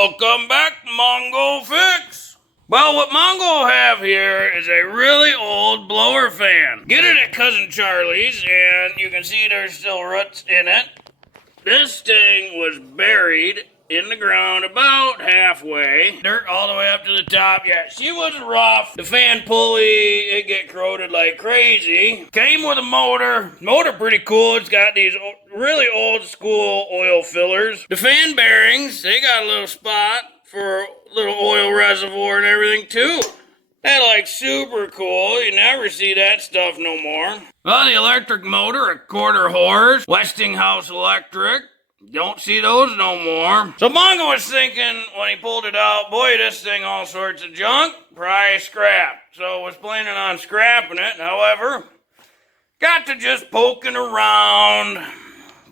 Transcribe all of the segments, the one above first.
Welcome back, Mongo Fix. Well, what Mongo have here is a really old blower fan. Get it at Cousin Charlie's, and you can see there's still roots in it. This thing was buried in the ground about halfway. Dirt all the way up to the top. Yeah, she was rough. The fan pulley, it get corroded like crazy. Came with a motor. Motor pretty cool. It's got these really old school oil fillers. The fan bearings, they got a little spot for a little oil reservoir and everything too. That like super cool. You never see that stuff no more. Well, the electric motor, a quarter horse, Westinghouse electric. Don't see those no more. So Mongo was thinking when he pulled it out, boy, this thing all sorts of junk, probably scrap. So was planning on scrapping it. However, got to just poking around.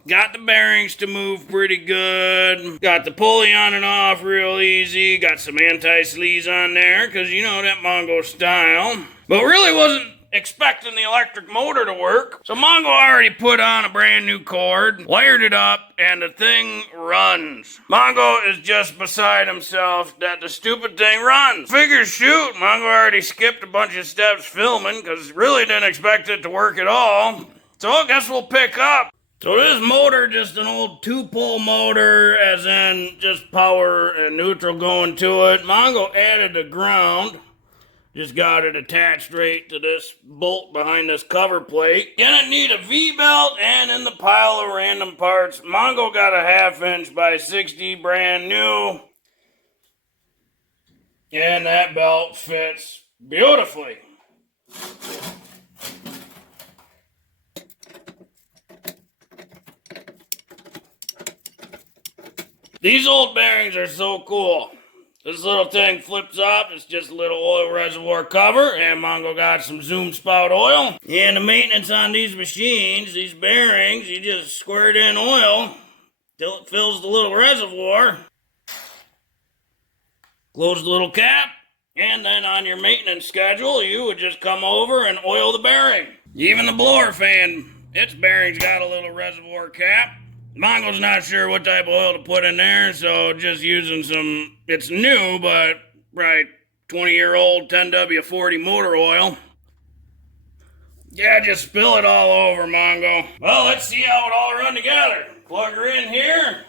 Got the bearings to move pretty good. Got the pulley on and off real easy. Got some anti-sleaze on there, because you know that Mongo style. But really wasn't expecting the electric motor to work. So Mongo already put on a brand new cord, wired it up, and the thing runs. Mongo is just beside himself that the stupid thing runs. Figures shoot, Mongo already skipped a bunch of steps filming, because really didn't expect it to work at all. So I guess we'll pick up. So this motor, just an old 2-pole motor, as in just power and neutral going to it. Mongo added the ground. Just got it attached right to this bolt behind this cover plate. Gonna need a V-belt, and in the pile of random parts, Mongo got a 1/2" by 60 brand new. And that belt fits beautifully. These old bearings are so cool. This little thing flips up. It's just a little oil reservoir cover, and Mongo got some Zoom spout oil. And the maintenance on these machines, these bearings, you just squirt in oil till it fills the little reservoir. Close the little cap, and then on your maintenance schedule, you would just come over and oil the bearing. Even the blower fan, its bearings got a little reservoir cap. Mongo's not sure what type of oil to put in there, so just using some, it's new, but right, 20-year-old 10W40 motor oil. Yeah, just spill it all over, Mongo. Well, let's see how it all run together. Plug her in here.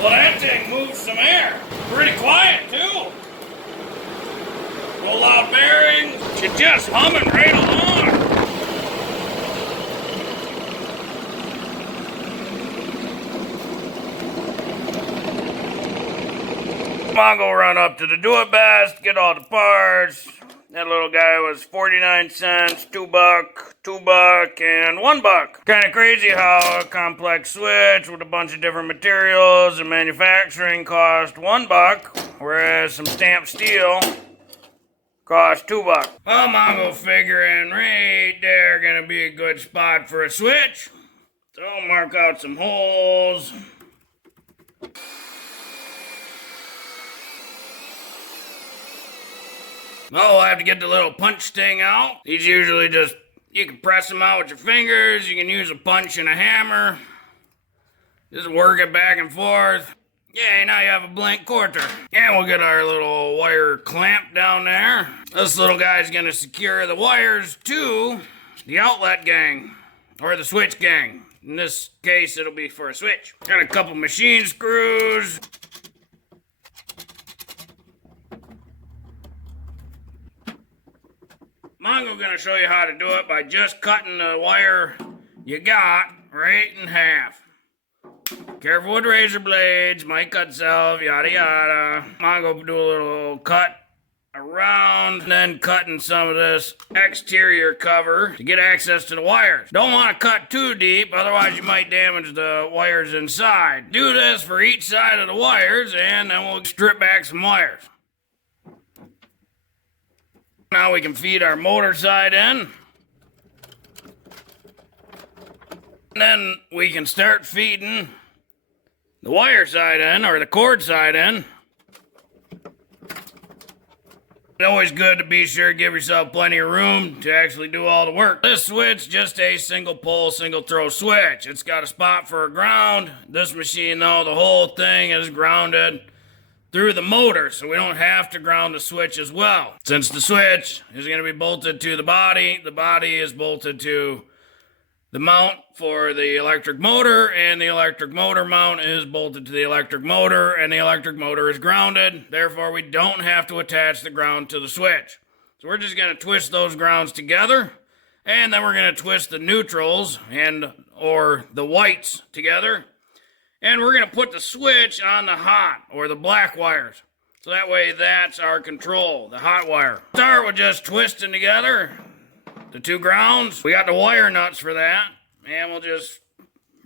Well, that thing moves some air. Pretty quiet, too. Roll out bearing, she's just humming right along. Mongo run up to the do-it-best, get all the parts. That little guy was 49 cents, $2, $2, and $1. Kind of crazy how a complex switch with a bunch of different materials and manufacturing cost $1, whereas some stamped steel cost $2. Well, Mongo figuring right there gonna be a good spot for a switch. So I'll mark out some holes. Oh, I have to get the little punch thing out. These usually just, you can press them out with your fingers. You can use a punch and a hammer. Just work it back and forth. Yeah, now you have a blank quarter. And we'll get our little wire clamp down there. This little guy's gonna secure the wires to the outlet gang, or the switch gang. In this case, it'll be for a switch. Got a couple machine screws. Mongo gonna show you how to do it by just cutting the wire you got right in half. Careful with razor blades, might cut self, yada yada. Mongo do a little cut around, then cutting some of this exterior cover to get access to the wires. Don't want to cut too deep, otherwise you might damage the wires inside. Do this for each side of the wires, and then we'll strip back some wires. Now we can feed our motor side in. And then we can start feeding the wire side in, or the cord side in. It's always good to be sure to give yourself plenty of room to actually do all the work. This switch, just a single pole, single throw switch. It's got a spot for a ground. This machine, though, the whole thing is grounded through the motor, so we don't have to ground the switch as well. Since the switch is going to be bolted to the body is bolted to the mount for the electric motor, and the electric motor mount is bolted to the electric motor, and the electric motor is grounded. Therefore, we don't have to attach the ground to the switch. So we're just going to twist those grounds together, and then we're going to twist the neutrals or the whites together, and we're going to put the switch on the hot or the black wires. So that way, that's our control, the hot wire. Start with just twisting together the two grounds. We got the wire nuts for that. And we'll just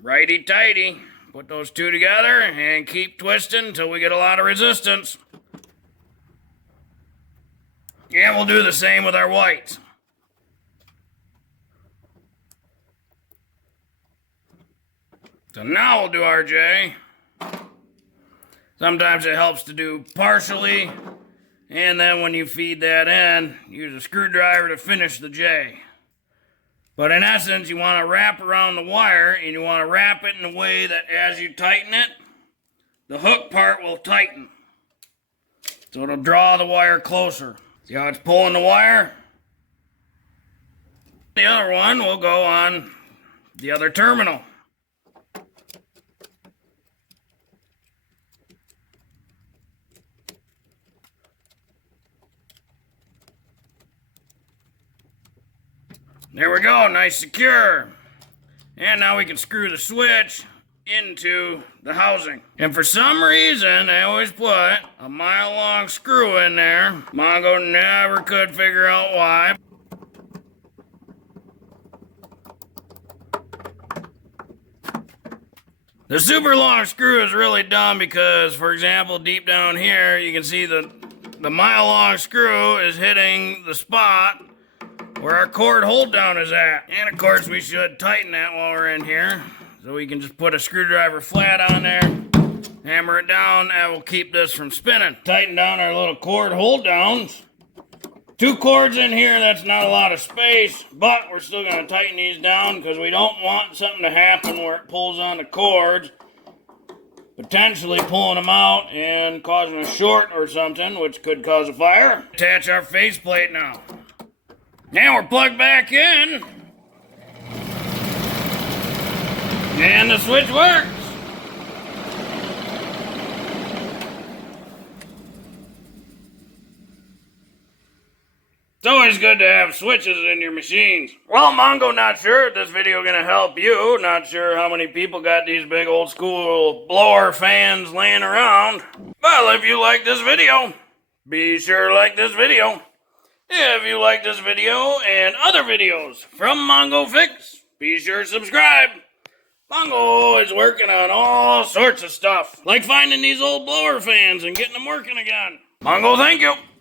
righty-tighty put those two together and keep twisting until we get a lot of resistance. And we'll do the same with our whites. So now we'll do our J. Sometimes it helps to do partially. And then when you feed that in, use a screwdriver to finish the J. But in essence, you want to wrap around the wire, and you want to wrap it in a way that as you tighten it, the hook part will tighten. So it'll draw the wire closer. See how it's pulling the wire? The other one will go on the other terminal. There we go, nice secure. And now we can screw the switch into the housing. And for some reason, they always put a mile-long screw in there. Mongo never could figure out why. The super long screw is really dumb because, for example, deep down here, you can see the mile-long screw is hitting the spot where our cord hold down is at. And of course we should tighten that while we're in here. So we can just put a screwdriver flat on there, hammer it down, that will keep this from spinning. Tighten down our little cord hold downs. Two cords in here, that's not a lot of space, but we're still gonna tighten these down because we don't want something to happen where it pulls on the cords, potentially pulling them out and causing a short or something, which could cause a fire. Attach our faceplate now. Now we're plugged back in, and the switch works. It's always good to have switches in your machines. Well, Mongo, not sure if this video is going to help you. Not sure how many people got these big old school blower fans laying around. Well, if you like this video, be sure to like this video. If you like this video and other videos from Mongo Fix, be sure to subscribe. Mongo is working on all sorts of stuff, like finding these old blower fans and getting them working again. Mongo, thank you.